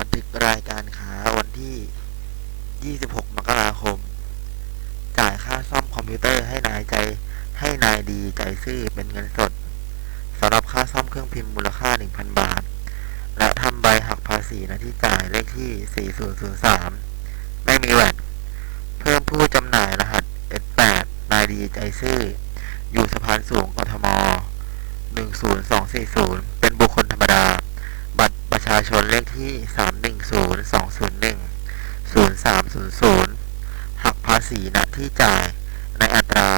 บันทึกรายการค้าวันที่ 26 มกราคม จ่ายค่าซ่อมคอมพิวเตอร์ให้นายใจ ให้นายดีใจซื่อเป็นเงินสดสำหรับค่าซ่อมเครื่องพิมพ์มูลค่า 1,000 บาท และทำใบหักภาษีนาที่จ่ายเลขที่ 4003 ไม่มีแวดเพิ่มผู้จำหน่ายรหัส S8 นายดีใจซื่อ อยู่สะพานสูงกทม 10240 ชาชนเลขที่ 310201 0300 หักภาษีณที่จ่ายในอัตรา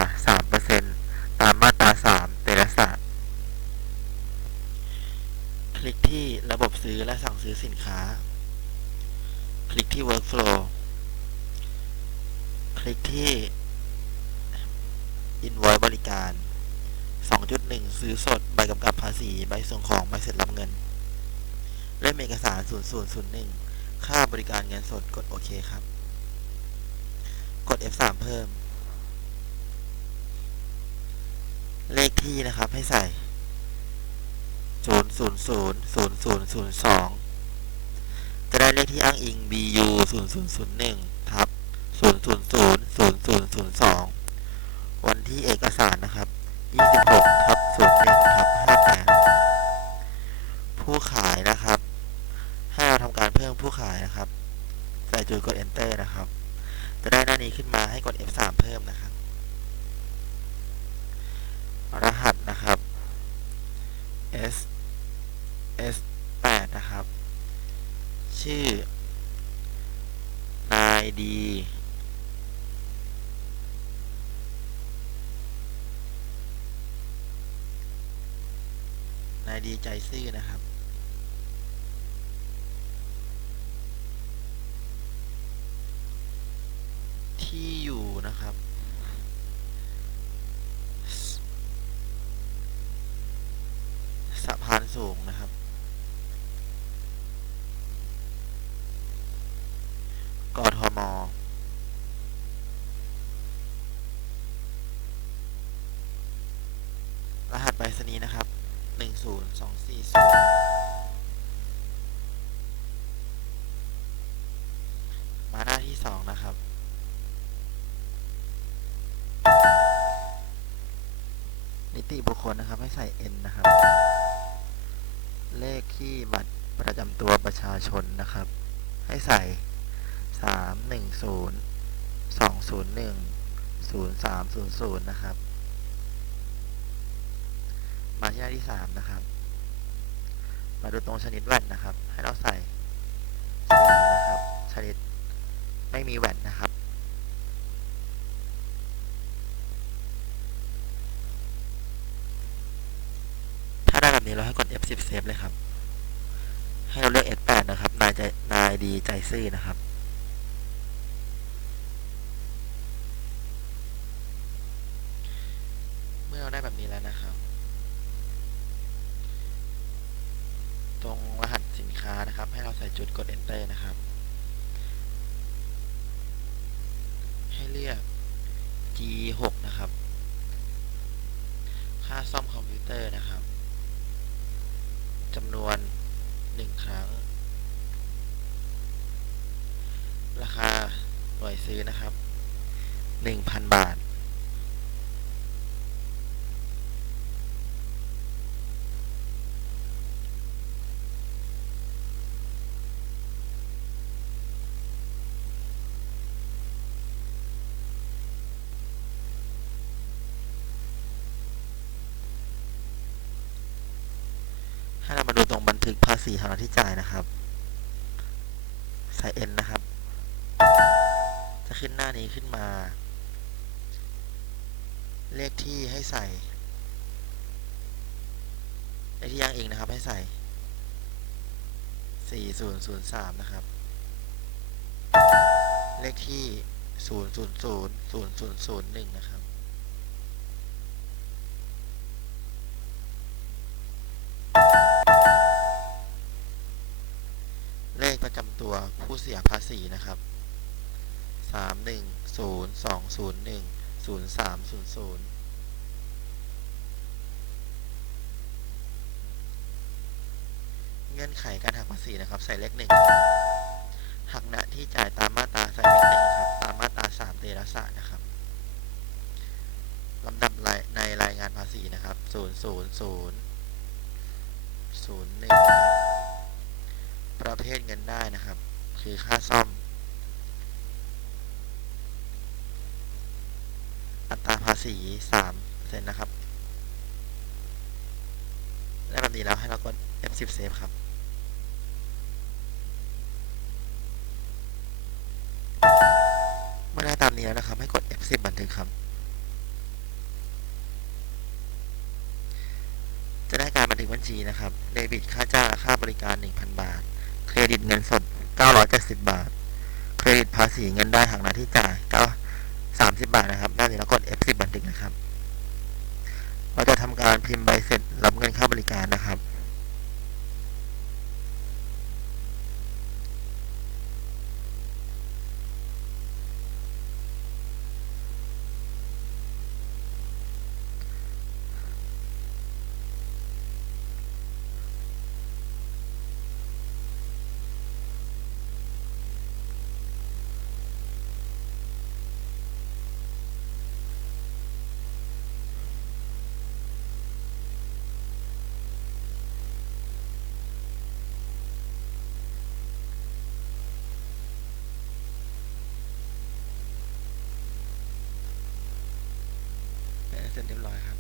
3%ตามมาตรา 3 เตระสะคลิกที่ระบบซื้อและสั่งซื้อสินค้า คลิกที่ Workflow คลิกที่ Invoice บริการ 2.1 ซื้อสด ใบกำกับภาษี ใบส่งของ ใบเสร็จรับเงิน เล่มเอกสาร 0001 ค่าบริการเงินสด กดโอเคครับ กด F3 เพิ่ม เลขที่นะครับให้ใส่ 0000002จะได้เลขที่อ้างอิง BU 0001ทับ0000002 วันที่เอกสารนะครับ 26ทับ01ทับ58ผู้ขายนะ ราทำการเพิ่มผู้ขายนะครับใส่จุดกด enter นะครับ จะได้หน้านี้ขึ้นมาให้กด F3 เพิ่มนะครับ รหัสนะครับ S S 8นะครับ ชื่อนายดีนายดีใจซื่อนะครับ ที่อยู่นะครับ สะพานสูงนะครับ กทมรหัสไปรษณีย์นะครับ หนึ่งศูนย์สองสี่ศูนย์มาหน้าที่สองนะครับ ติบุคคลนะครับ ให้ใส่ N นะครับ เลขที่บัตรประจำตัวประชาชนนะครับ ให้ใส่สามหนึ่งศูนย์สองศูนย์หนึ่งศูนย์สามศูนย์ศูนย์นะครับ มาที่หน้าที่สามนะครับ มาดูตรงชนิดแวดนะครับ ให้เราใส่นะครับ ชนิดไม่มีแวดนะครับาได้แบบนี้เราให้กด F10 เซฟเลยครับ ให้เราเลือก S8 นะครับ นายใจนายดีใจซื่อนะครับ เมื่อเราได้แบบนี้แล้วนะครับ ตรงรหัสสินค้านะครับ ให้เราใส่จุดกด enter นะครับ ให้เลือก G6 นะครับ ค่าซ่อมคอมพิวเตอร์นะครับ จำนวน 1 ครั้ง ราคาหน่วยซื้อนะครับ 1,000 บาท ให้เรามาดูตรง บันทึกภาษีของเราที่จ่ายนะครับใส่ N นะครับ จะขึ้นหน้านี้ขึ้นมา เลขที่ให้ใส่เลขที่ย่างเองนะครับ ให้ใส่ 4003 นะครับ เลขที่ 000 0001 นะครับ ตัวผู้เสียภาษีนะครับสามหนึ่งศูนย์สองศูนย์หนึ่งศูนย์สามศูนย์ศูนย์เงื่อนไขการหักภาษีนะครับ ใส่เลขหนึ่งหักณที่จ่ายตามมาตราใส่เลขหนึ่งครับ ตามมาตราสามเตระสะนะครับลำดับในรายงานภาษีนะครับศูนย์ศูนย์ศูนย์ศูนย์หนึ่ง ประเภทเงินได้นะครับ คือค่าซ่อม อัตราภาษีสามเซนนะครับและแบบนี้แล้วให้เรากด F10 Save ครับเมื่อได้ตามนี้แล้วนะครับ ให้กด F10 บันทึกครับ จะได้การบันทึกบัญชีนะครับ เดบิตค่าจ้างและค่าบริการ 1,000 บาท เครดิตเงินสด 970 บาท เครดิตภาษีเงินได้หักหน้าที่จ่าย9 30 บาทนะครับด้านนี้เรากด F10 บันทึกนะครับ เราจะทำการพิมพ์ใบเสร็จรับเงินค่าบริการนะครับ เสร็จเรียบร้อยครับ